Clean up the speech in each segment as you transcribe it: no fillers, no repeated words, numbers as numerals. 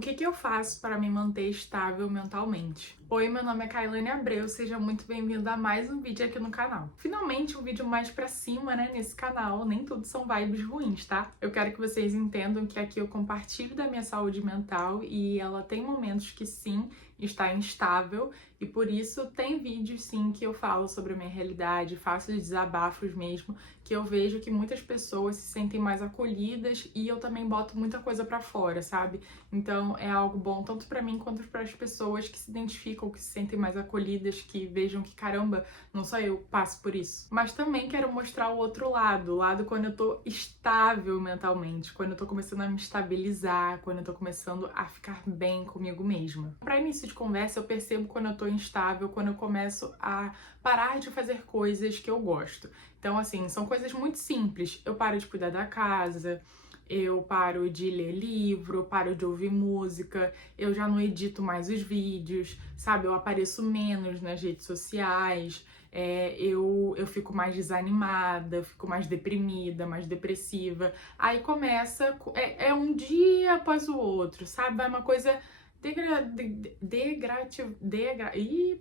que eu faço para me manter estável mentalmente? Oi, meu nome é Kailane Abreu, seja muito bem-vindo a mais um vídeo aqui no canal. Finalmente um vídeo mais pra cima, né, nesse canal, nem tudo são vibes ruins, tá? Eu quero que vocês entendam que aqui eu compartilho da minha saúde mental e ela tem momentos que sim, está instável e por isso tem vídeos sim que eu falo sobre a minha realidade, faço desabafos mesmo, que eu vejo que muitas pessoas se sentem mais acolhidas e eu também boto muita coisa pra fora, sabe? Então é algo bom tanto pra mim quanto para as pessoas que se identificam, que se sentem mais acolhidas, que vejam que caramba, não só eu passo por isso. Mas também quero mostrar o outro lado, o lado quando eu tô estável mentalmente, quando eu tô começando a me estabilizar, quando eu tô começando a ficar bem comigo mesma. Para início de conversa, eu percebo quando eu tô instável, quando eu começo a parar de fazer coisas que eu gosto. Então, assim, são coisas muito simples. Eu paro de cuidar da casa, eu paro de ler livro, eu paro de ouvir música, eu já não edito mais os vídeos, sabe? Eu apareço menos nas redes sociais, eu fico mais desanimada, eu fico mais deprimida, mais depressiva. Aí começa, é um dia após o outro, sabe? É uma coisa Ih,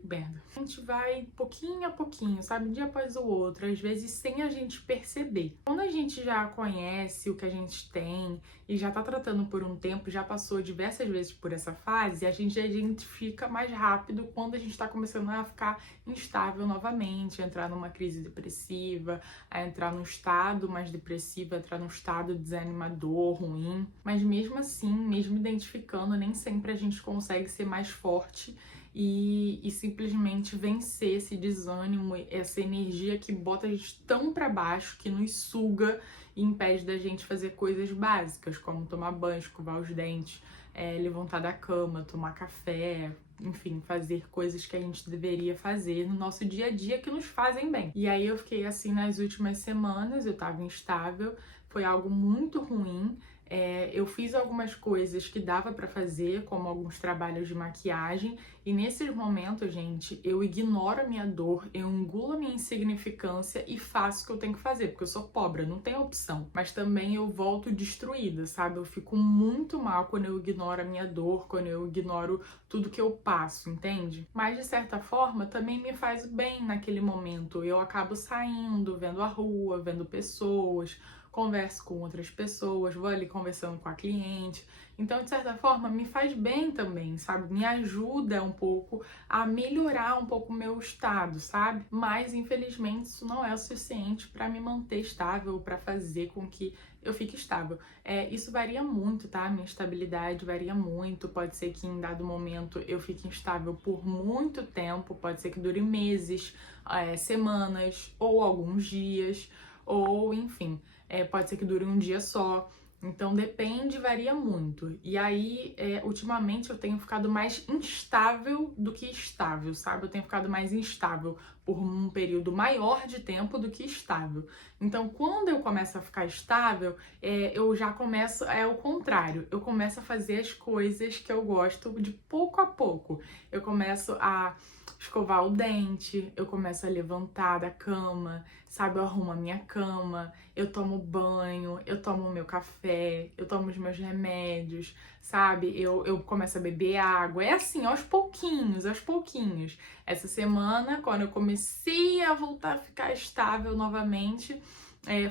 merda. A gente vai pouquinho a pouquinho, sabe? Um dia após o outro, às vezes sem a gente perceber. Quando a gente já conhece o que a gente tem e já tá tratando por um tempo, já passou diversas vezes por essa fase, a gente já identifica mais rápido quando a gente tá começando a ficar instável novamente, a entrar numa crise depressiva, a entrar num estado mais depressivo, a entrar num estado desanimador, ruim. Mas mesmo assim, mesmo identificando, nem sempre a gente consegue ser mais forte e simplesmente vencer esse desânimo, essa energia que bota a gente tão pra baixo, que nos suga e impede da gente fazer coisas básicas, como tomar banho, escovar os dentes, levantar da cama, tomar café, enfim, fazer coisas que a gente deveria fazer no nosso dia a dia que nos fazem bem. E aí eu fiquei assim nas últimas semanas, eu tava instável, foi algo muito ruim. Eu fiz algumas coisas que dava pra fazer, como alguns trabalhos de maquiagem, e nesses momentos, gente, eu ignoro a minha dor, eu engulo a minha insignificância e faço o que eu tenho que fazer, porque eu sou pobre, não tenho opção. Mas também eu volto destruída, sabe? Eu fico muito mal quando eu ignoro a minha dor, quando eu ignoro tudo que eu passo, entende? Mas de certa forma também me faz bem naquele momento. Eu acabo saindo, vendo a rua, vendo pessoas, converso com outras pessoas, vou ali conversando com a cliente. Então, de certa forma, me faz bem também, sabe? Me ajuda um pouco a melhorar um pouco o meu estado, sabe? Mas, infelizmente, isso não é o suficiente para me manter estável, para fazer com que eu fique estável. Isso varia muito, tá? Minha estabilidade varia muito. Pode ser que em dado momento eu fique instável por muito tempo, pode ser que dure meses, semanas ou alguns dias, ou enfim. Pode ser que dure um dia só. Então depende, varia muito. E aí, ultimamente eu tenho ficado mais instável do que estável, sabe? Eu tenho ficado mais instável por um período maior de tempo do que estável. Então, quando eu começo a ficar estável, eu já começo, o contrário. Eu começo a fazer as coisas que eu gosto de pouco a pouco. Eu começo a escovar o dente, eu começo a levantar da cama, sabe? Eu arrumo a minha cama, eu tomo banho, eu tomo o meu café, eu tomo os meus remédios, sabe? Eu começo a beber água. É assim, aos pouquinhos, aos pouquinhos. Essa semana, quando eu comecei a voltar a ficar estável novamente,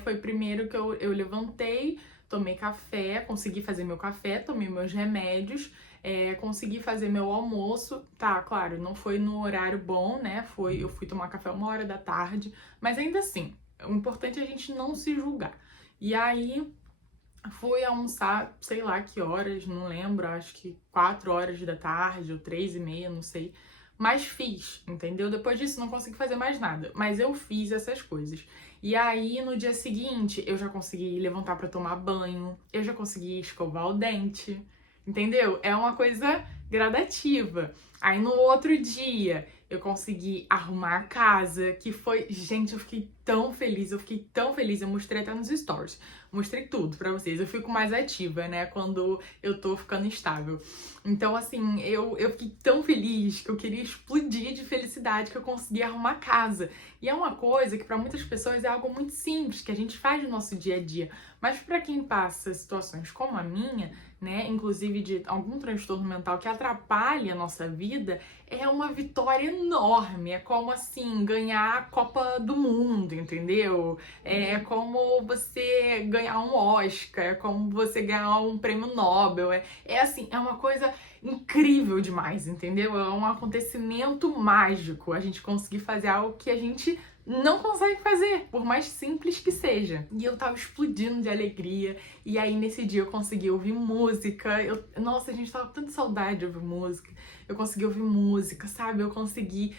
foi primeiro que eu levantei, tomei café, consegui fazer meu café, tomei meus remédios, consegui fazer meu almoço. Tá, claro, não foi no horário bom, né? Eu fui tomar café 1h da tarde, mas ainda assim, o importante é a gente não se julgar. E aí, fui almoçar, sei lá que horas, não lembro, acho que 4h da tarde ou 3h30, não sei. Mas fiz, entendeu? Depois disso não consegui fazer mais nada, mas eu fiz essas coisas. E aí no dia seguinte eu já consegui levantar pra tomar banho, eu já consegui escovar o dente, entendeu? É uma coisa gradativa. Aí no outro dia eu consegui arrumar a casa, que foi... Gente, eu fiquei tão feliz, eu mostrei até nos stories. Mostrei tudo pra vocês, eu fico mais ativa, né, quando eu tô ficando instável. Então, assim, eu fiquei tão feliz que eu queria explodir de felicidade que eu consegui arrumar a casa. E é uma coisa que pra muitas pessoas é algo muito simples, que a gente faz no nosso dia a dia. Mas pra quem passa situações como a minha, né, inclusive de algum transtorno mental que atrapalhe a nossa vida, é uma vitória enorme. É como assim ganhar a Copa do Mundo, entendeu? É como você ganhar um Oscar, é como você ganhar um prêmio Nobel. É assim, é uma coisa incrível demais, entendeu? É um acontecimento mágico a gente conseguir fazer algo que a gente não consegue fazer, por mais simples que seja. E eu tava explodindo de alegria, e aí nesse dia eu consegui ouvir música. Nossa, a gente tava com tanta saudade de ouvir música. Eu consegui ouvir música, sabe? Eu consegui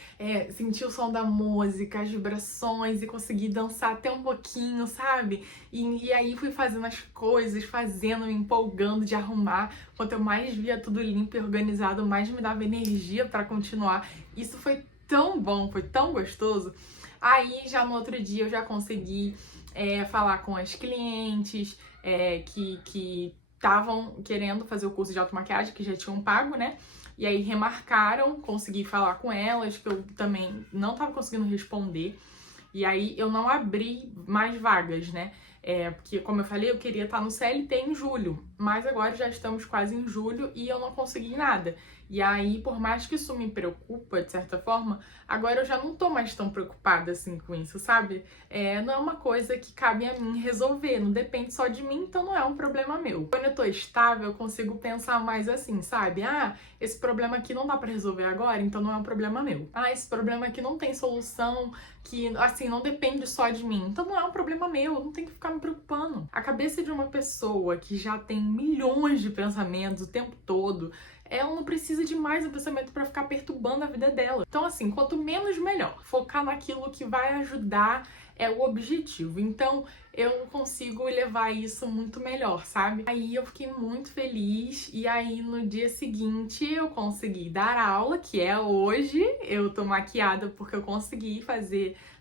sentir o som da música, as vibrações, e consegui dançar até um pouquinho, sabe? E aí fui fazendo as coisas, fazendo, me empolgando de arrumar. Quanto eu mais via tudo limpo e organizado, mais me dava energia pra continuar. Isso foi tão bom, foi tão gostoso. Aí já no outro dia eu já consegui falar com as clientes que estavam querendo fazer o curso de automaquiagem, que já tinham pago, né? E aí remarcaram, consegui falar com elas, que eu também não estava conseguindo responder. E aí eu não abri mais vagas, né? Porque, como eu falei, eu queria estar no CLT em julho, mas agora já estamos quase em julho e eu não consegui nada. E aí, por mais que isso me preocupa, de certa forma, agora eu já não tô mais tão preocupada assim com isso, sabe? Não é uma coisa que cabe a mim resolver, não depende só de mim, então não é um problema meu. Quando eu tô estável, eu consigo pensar mais assim, sabe? Ah, esse problema aqui não dá pra resolver agora, então não é um problema meu. Ah, esse problema aqui não tem solução, que assim, não depende só de mim, então não é um problema meu, eu não tenho que ficar me preocupando. A cabeça de uma pessoa que já tem milhões de pensamentos o tempo todo, ela não precisa de mais um pensamento para ficar perturbando a vida dela. Então, assim, quanto menos, melhor. Focar naquilo que vai ajudar é o objetivo. Então, eu consigo levar isso muito melhor, sabe? Aí eu fiquei muito feliz e aí no dia seguinte eu consegui dar aula, que é hoje. Eu tô maquiada porque eu consegui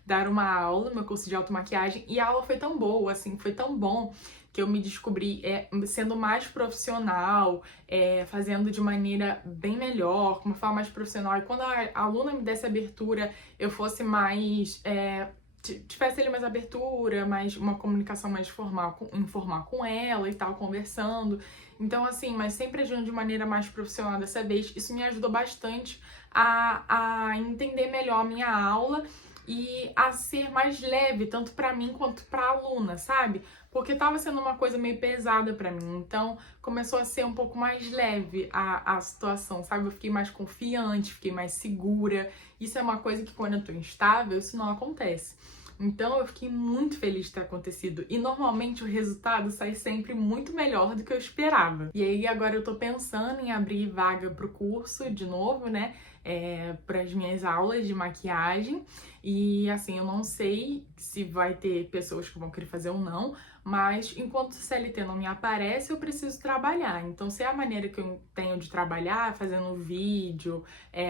dar uma aula no meu curso de automaquiagem e a aula foi tão boa, assim, foi tão bom que eu me descobri sendo mais profissional, fazendo de maneira bem melhor, com uma forma mais profissional. E quando a aluna me desse abertura, eu fosse mais... tivesse ali mais abertura, mais uma comunicação mais informal com ela e tal, conversando. Então, assim, mas sempre agindo de maneira mais profissional dessa vez. Isso me ajudou bastante a entender melhor a minha aula e a ser mais leve, tanto pra mim quanto pra aluna, sabe? Porque tava sendo uma coisa meio pesada pra mim, então começou a ser um pouco mais leve a situação, sabe? Eu fiquei mais confiante, fiquei mais segura. Isso é uma coisa que quando eu tô instável, isso não acontece. Então eu fiquei muito feliz de ter acontecido e normalmente o resultado sai sempre muito melhor do que eu esperava. E aí agora eu tô pensando em abrir vaga pro curso de novo, né? Para as minhas aulas de maquiagem. E assim, eu não sei se vai ter pessoas que vão querer fazer ou não, mas enquanto o CLT não me aparece, eu preciso trabalhar. Então, se é a maneira que eu tenho de trabalhar, fazendo vídeo,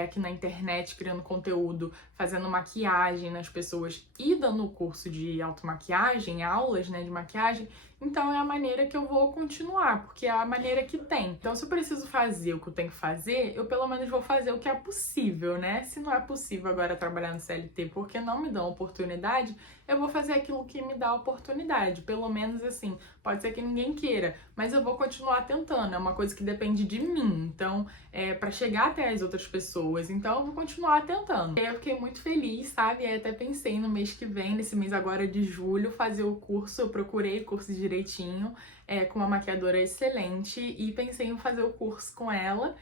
aqui na internet, criando conteúdo, fazendo maquiagem nas pessoas e dando curso de automaquiagem, aulas, né, de maquiagem, então é a maneira que eu vou continuar, porque é a maneira que tem. Então, se eu preciso fazer o que eu tenho que fazer, eu pelo menos vou fazer o que é possível, né? Se não é possível agora trabalhar no CLT porque não me dão oportunidade, eu vou fazer aquilo que me dá oportunidade. Pelo menos assim, pode ser que ninguém queira, mas eu vou continuar tentando. É uma coisa que depende de mim, então para chegar até as outras pessoas. Então eu vou continuar tentando. E aí eu fiquei muito feliz, sabe? E aí até pensei no mês que vem, nesse mês agora de julho, fazer o curso. Eu procurei o curso direitinho, com uma maquiadora excelente e pensei em fazer o curso com ela.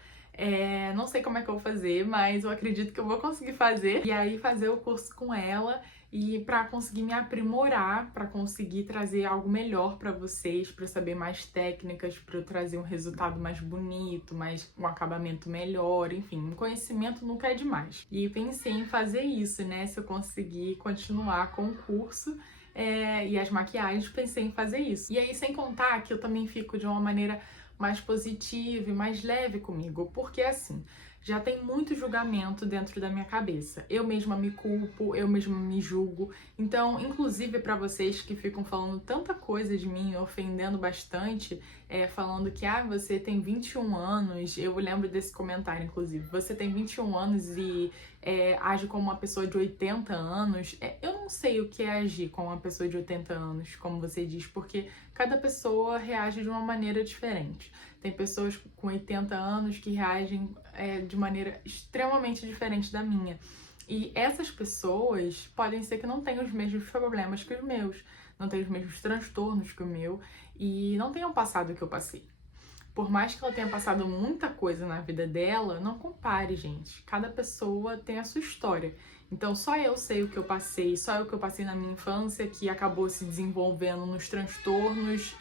Não sei como é que eu vou fazer, mas eu acredito que eu vou conseguir fazer. E aí fazer o curso com ela e para conseguir me aprimorar, para conseguir trazer algo melhor para vocês, para saber mais técnicas, para eu trazer um resultado mais bonito, mais um acabamento melhor, enfim, um conhecimento nunca é demais. E pensei em fazer isso, né? Se eu conseguir continuar com o curso e as maquiagens, pensei em fazer isso. E aí, sem contar que eu também fico de uma maneira mais positiva e mais leve comigo, porque assim, já tem muito julgamento dentro da minha cabeça. Eu mesma me culpo, eu mesma me julgo. Então, inclusive para vocês que ficam falando tanta coisa de mim, ofendendo bastante, falando que você tem 21 anos, eu lembro desse comentário, inclusive, você tem 21 anos e age como uma pessoa de 80 anos. Eu não sei o que é agir como uma pessoa de 80 anos, como você diz, porque cada pessoa reage de uma maneira diferente. Tem pessoas com 80 anos que reagem de maneira extremamente diferente da minha. E essas pessoas podem ser que não tenham os mesmos problemas que os meus, não tenham os mesmos transtornos que o meu e não tenham passado o que eu passei. Por mais que ela tenha passado muita coisa na vida dela, não compare, gente. Cada pessoa tem a sua história. Então, só eu sei o que eu passei, só eu que eu passei na minha infância, que acabou se desenvolvendo nos transtornos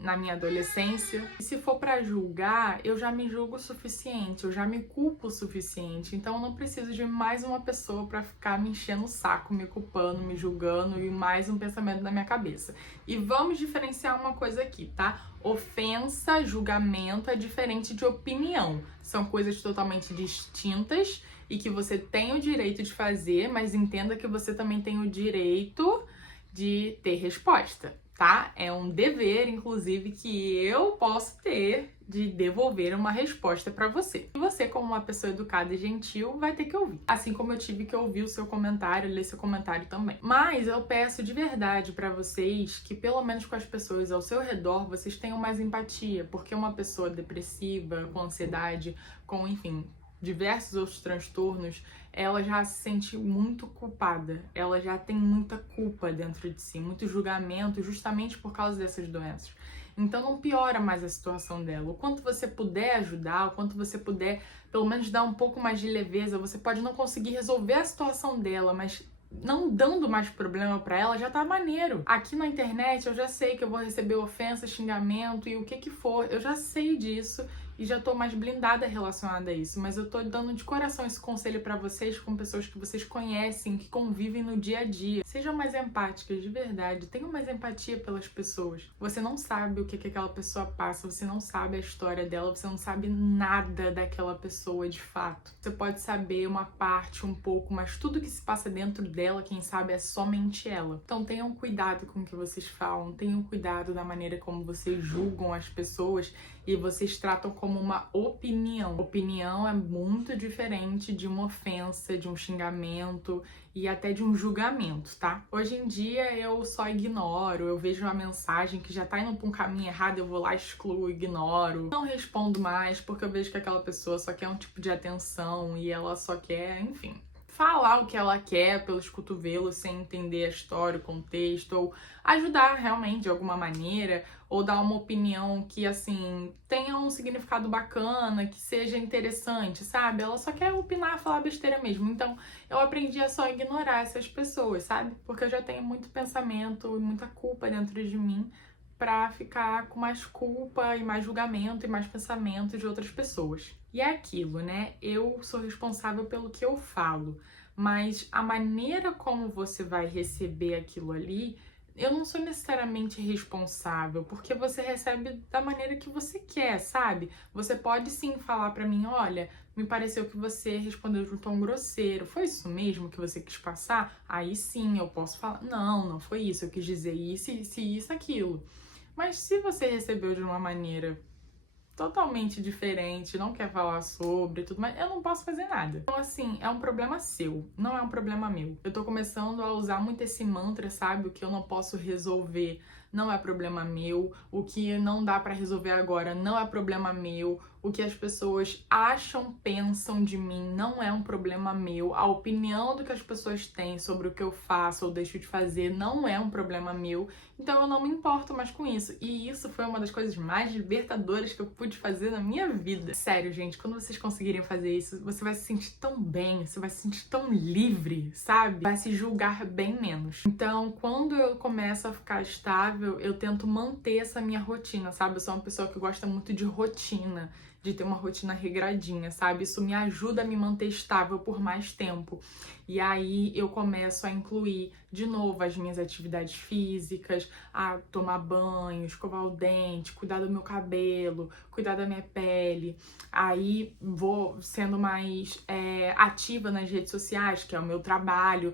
na minha adolescência. E se for pra julgar, eu já me julgo o suficiente, eu já me culpo o suficiente. Então, eu não preciso de mais uma pessoa pra ficar me enchendo o saco, me culpando, me julgando e mais um pensamento na minha cabeça. E vamos diferenciar uma coisa aqui, tá? Ofensa, julgamento é diferente de opinião. São coisas totalmente distintas e que você tem o direito de fazer, mas entenda que você também tem o direito de ter resposta, tá? É um dever, inclusive, que eu posso ter de devolver uma resposta pra você. E você, como uma pessoa educada e gentil, vai ter que ouvir. Assim como eu tive que ouvir o seu comentário, ler seu comentário também. Mas eu peço de verdade pra vocês que, pelo menos com as pessoas ao seu redor, vocês tenham mais empatia, porque uma pessoa depressiva, com ansiedade, com, enfim, diversos outros transtornos, ela já se sente muito culpada, ela já tem muita culpa dentro de si, muito julgamento justamente por causa dessas doenças. Então não piora mais a situação dela. O quanto você puder ajudar, o quanto você puder pelo menos dar um pouco mais de leveza, você pode não conseguir resolver a situação dela, mas não dando mais problema pra ela, já tá maneiro. Aqui na internet eu já sei que eu vou receber ofensa, xingamento e o que for, eu já sei disso e já tô mais blindada relacionada a isso, mas eu tô dando de coração esse conselho pra vocês, com pessoas que vocês conhecem, que convivem no dia a dia. Sejam mais empáticas, de verdade, tenham mais empatia pelas pessoas. Você não sabe o que aquela pessoa passa, você não sabe a história dela, você não sabe nada daquela pessoa de fato. Você pode saber uma parte, um pouco, mas tudo que se passa dentro dela, quem sabe é somente ela. Então tenham cuidado com o que vocês falam, tenham cuidado da maneira como vocês julgam as pessoas e vocês tratam como uma opinião. Opinião é muito diferente de uma ofensa, de um xingamento e até de um julgamento, tá? Hoje em dia eu só ignoro, eu vejo uma mensagem que já tá indo pra um caminho errado, eu vou lá, excluo, ignoro. Não respondo mais porque eu vejo que aquela pessoa só quer um tipo de atenção e ela só quer, enfim, falar o que ela quer pelos cotovelos sem entender a história, o contexto, ou ajudar realmente de alguma maneira, ou dar uma opinião que, assim, tenha um significado bacana, que seja interessante, sabe? Ela só quer opinar, falar besteira mesmo. Então, eu aprendi a só ignorar essas pessoas, sabe? Porque eu já tenho muito pensamento e muita culpa dentro de mim pra ficar com mais culpa e mais julgamento e mais pensamento de outras pessoas. E é aquilo, né? Eu sou responsável pelo que eu falo, mas a maneira como você vai receber aquilo ali, eu não sou necessariamente responsável, porque você recebe da maneira que você quer, sabe? Você pode sim falar pra mim, olha, me pareceu que você respondeu de um tom grosseiro, foi isso mesmo que você quis passar? Aí sim, eu posso falar, não foi isso, eu quis dizer isso, aquilo. Mas se você recebeu de uma maneira totalmente diferente, não quer falar sobre tudo, mas eu não posso fazer nada. Então, assim, é um problema seu, não é um problema meu. Eu tô começando a usar muito esse mantra, sabe? O que eu não posso resolver não é problema meu, o que não dá pra resolver agora não é problema meu, o que as pessoas acham, pensam de mim não é um problema meu, a opinião do que as pessoas têm sobre o que eu faço ou deixo de fazer não é um problema meu, então eu não me importo mais com isso. E isso foi uma das coisas mais libertadoras que eu pude fazer na minha vida. Sério, gente, quando vocês conseguirem fazer isso, você vai se sentir tão bem, você vai se sentir tão livre, sabe? Vai se julgar bem menos. Então, quando eu começo a ficar estável, eu tento manter essa minha rotina, sabe? Eu sou uma pessoa que gosta muito de rotina, de ter uma rotina regradinha, sabe? Isso me ajuda a me manter estável por mais tempo. E aí eu começo a incluir de novo as minhas atividades físicas, a tomar banho, escovar o dente, cuidar do meu cabelo, cuidar da minha pele. Aí vou sendo mais ativa nas redes sociais, que é o meu trabalho,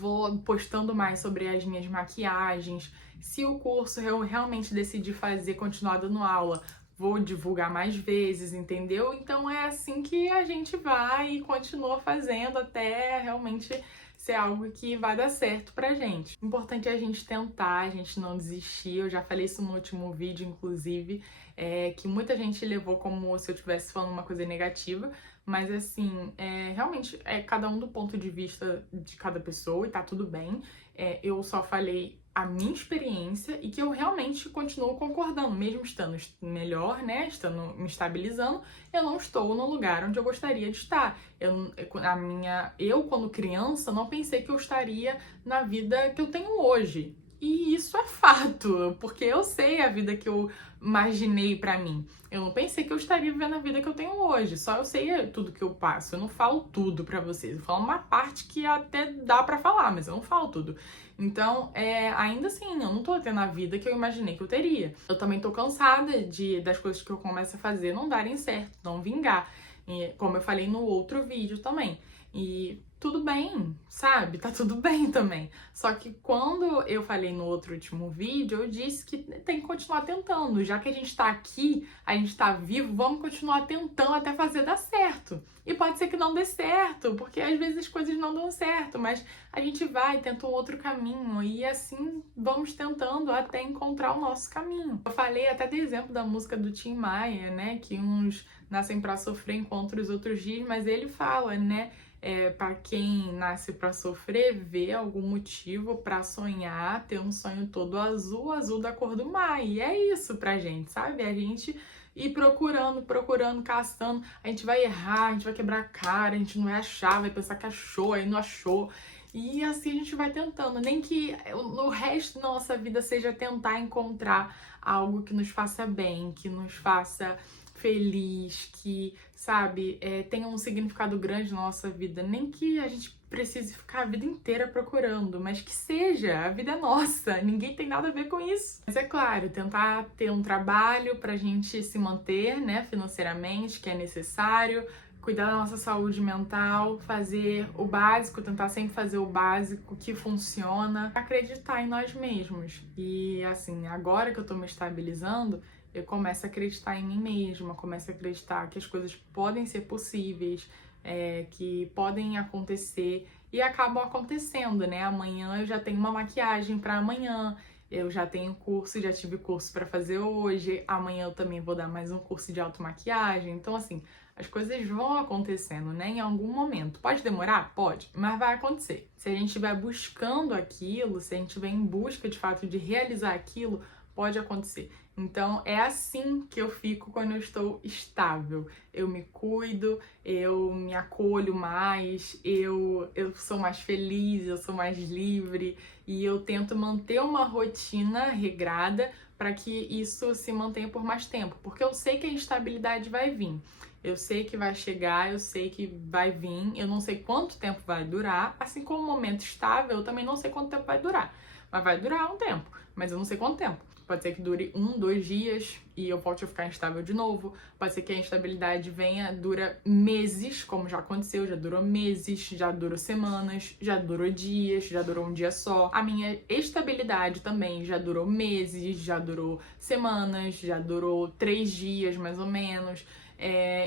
vou postando mais sobre as minhas maquiagens. Se o curso eu realmente decidir fazer, continuar dando aula, vou divulgar mais vezes, entendeu? Então é assim que a gente vai e continua fazendo até realmente ser algo que vai dar certo pra gente. O importante é a gente tentar, a gente não desistir. Eu já falei isso no último vídeo, inclusive, que muita gente levou como se eu estivesse falando uma coisa negativa, mas assim, realmente é cada um do ponto de vista de cada pessoa e tá tudo bem. Eu só falei a minha experiência e que eu realmente continuo concordando, mesmo estando melhor, né, estando me estabilizando, eu não estou no lugar onde eu gostaria de estar. Eu quando criança, não pensei que eu estaria na vida que eu tenho hoje. E isso é fato, porque eu sei a vida que eu imaginei pra mim. Eu não pensei que eu estaria vivendo a vida que eu tenho hoje, só eu sei tudo que eu passo. Eu não falo tudo pra vocês, eu falo uma parte que até dá pra falar, mas eu não falo tudo. Então, ainda assim, eu não tô tendo a vida que eu imaginei que eu teria. Eu também tô cansada das coisas que eu começo a fazer não darem certo, não vingar. E, como eu falei no outro vídeo também. E tudo bem, sabe? Tá tudo bem também. Só que quando eu falei no outro último vídeo, eu disse que tem que continuar tentando. Já que a gente tá aqui, a gente tá vivo, vamos continuar tentando até fazer dar certo. E pode ser que não dê certo, porque às vezes as coisas não dão certo, mas a gente vai, tenta um outro caminho e assim vamos tentando até encontrar o nosso caminho. Eu falei até do exemplo da música do Tim Maia, né? Que uns nascem pra sofrer enquanto os outros dias, mas ele fala, né? Para quem nasce para sofrer, ver algum motivo para sonhar, ter um sonho todo azul, azul da cor do mar. E é isso pra gente, sabe? A gente ir procurando, caçando. A gente vai errar, a gente vai quebrar a cara, a gente não vai achar, vai pensar que achou, aí não achou. E assim a gente vai tentando. Nem que o resto da nossa vida seja tentar encontrar algo que nos faça bem, que nos faça feliz, que, sabe, tenha um significado grande na nossa vida. Nem que a gente precise ficar a vida inteira procurando, mas que seja, a vida é nossa, ninguém tem nada a ver com isso. Mas é claro, tentar ter um trabalho pra gente se manter, né, financeiramente, que é necessário, cuidar da nossa saúde mental, fazer o básico, tentar sempre fazer o básico que funciona, acreditar em nós mesmos. E assim, agora que eu tô me estabilizando, eu começo a acreditar em mim mesma, começo a acreditar que as coisas podem ser possíveis, que podem acontecer e acabam acontecendo, né? Amanhã eu já tenho uma maquiagem para amanhã, eu já tenho curso, já tive curso para fazer hoje, amanhã eu também vou dar mais um curso de automaquiagem. Então, assim, as coisas vão acontecendo, né? Em algum momento. Pode demorar? Pode, mas vai acontecer. Se a gente estiver buscando aquilo, se a gente estiver em busca de fato de realizar aquilo, pode acontecer. Então, é assim que eu fico quando eu estou estável. Eu me cuido, eu me acolho mais, eu sou mais feliz, eu sou mais livre e eu tento manter uma rotina regrada para que isso se mantenha por mais tempo, porque eu sei que a instabilidade vai vir. Eu sei que vai chegar, eu sei que vai vir, eu não sei quanto tempo vai durar, assim como o momento estável, eu também não sei quanto tempo vai durar. Mas vai durar um tempo, mas eu não sei quanto tempo. Pode ser que dure 1, 2 dias e eu volte a ficar instável de novo. Pode ser que a instabilidade dura meses, como já aconteceu, já durou meses, já durou semanas, já durou dias, já durou um dia só. A minha estabilidade também já durou meses, já durou semanas, já durou 3 dias mais ou menos.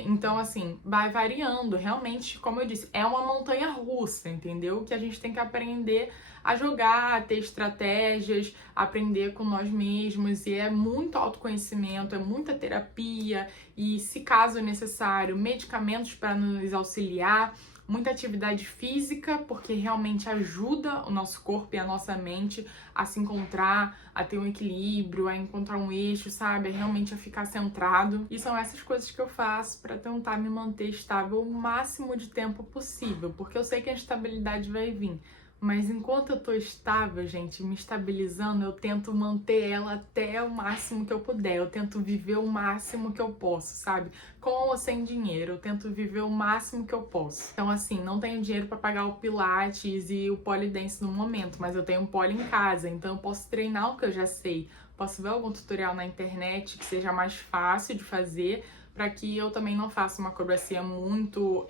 Então, assim, vai variando. Realmente, como eu disse, é uma montanha russa, entendeu? Que a gente tem que aprender a jogar, a ter estratégias, aprender com nós mesmos. E é muito autoconhecimento, é muita terapia e, se caso necessário, medicamentos para nos auxiliar. Muita atividade física, porque realmente ajuda o nosso corpo e a nossa mente a se encontrar, a ter um equilíbrio, a encontrar um eixo, sabe? Realmente a ficar centrado. E são essas coisas que eu faço para tentar me manter estável o máximo de tempo possível, porque eu sei que a estabilidade vai vir. Mas enquanto eu tô estável, gente, me estabilizando, eu tento manter ela até o máximo que eu puder. Eu tento viver o máximo que eu posso, sabe? Com ou sem dinheiro, eu tento viver o máximo que eu posso. Então, assim, não tenho dinheiro para pagar o Pilates e o Polydance no momento, mas eu tenho um Poly em casa, então eu posso treinar o que eu já sei. Posso ver algum tutorial na internet que seja mais fácil de fazer, para que eu também não faça uma acrobacia muito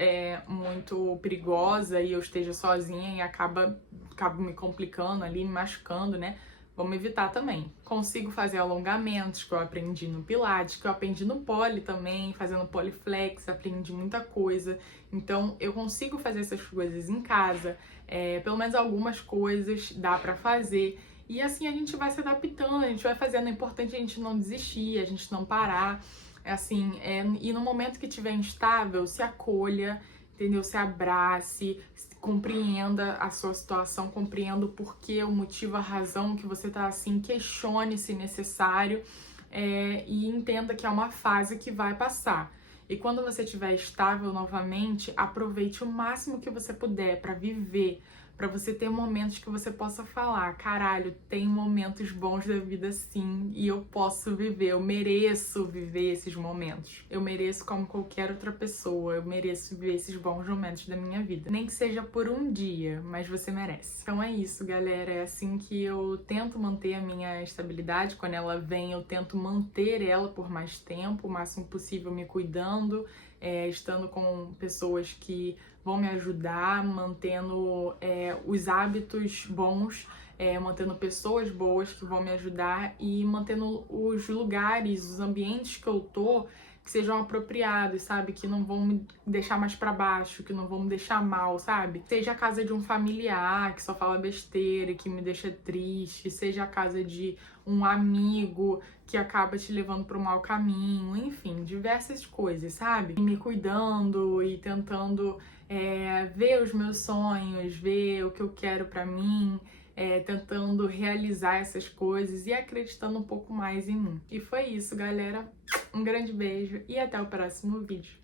perigosa e eu esteja sozinha e acaba me complicando ali, me machucando, né? vamos evitar também. Consigo fazer alongamentos que eu aprendi no Pilates, que eu aprendi no Poli também, fazendo Poliflex, aprendi muita coisa. Então eu consigo fazer essas coisas em casa, pelo menos algumas coisas dá pra fazer. E assim a gente vai se adaptando, a gente vai fazendo. É importante a gente não desistir, a gente não parar. E no momento que estiver instável, se acolha, entendeu? Se abrace, compreenda a sua situação, compreenda o porquê, o motivo, a razão que você tá assim, questione se necessário, e entenda que é uma fase que vai passar. E quando você estiver estável novamente, aproveite o máximo que você puder para viver, para você ter momentos que você possa falar, caralho, tem momentos bons da vida sim, e eu posso viver, eu mereço viver esses momentos. Eu mereço como qualquer outra pessoa, eu mereço viver esses bons momentos da minha vida. Nem que seja por um dia, mas você merece. Então é isso, galera, é assim que eu tento manter a minha estabilidade. Quando ela vem, eu tento manter ela por mais tempo, o máximo possível me cuidando, estando com pessoas que vão me ajudar, mantendo os hábitos bons, mantendo pessoas boas que vão me ajudar e mantendo os lugares, os ambientes que eu tô, que sejam apropriados, sabe? Que não vão me deixar mais pra baixo, que não vão me deixar mal, sabe? Seja a casa de um familiar que só fala besteira, que me deixa triste, seja a casa de um amigo que acaba te levando pro mau caminho, enfim, diversas coisas, sabe? E me cuidando e tentando ver os meus sonhos, ver o que eu quero pra mim, tentando realizar essas coisas e acreditando um pouco mais em mim. E foi isso, galera. Um grande beijo e até o próximo vídeo.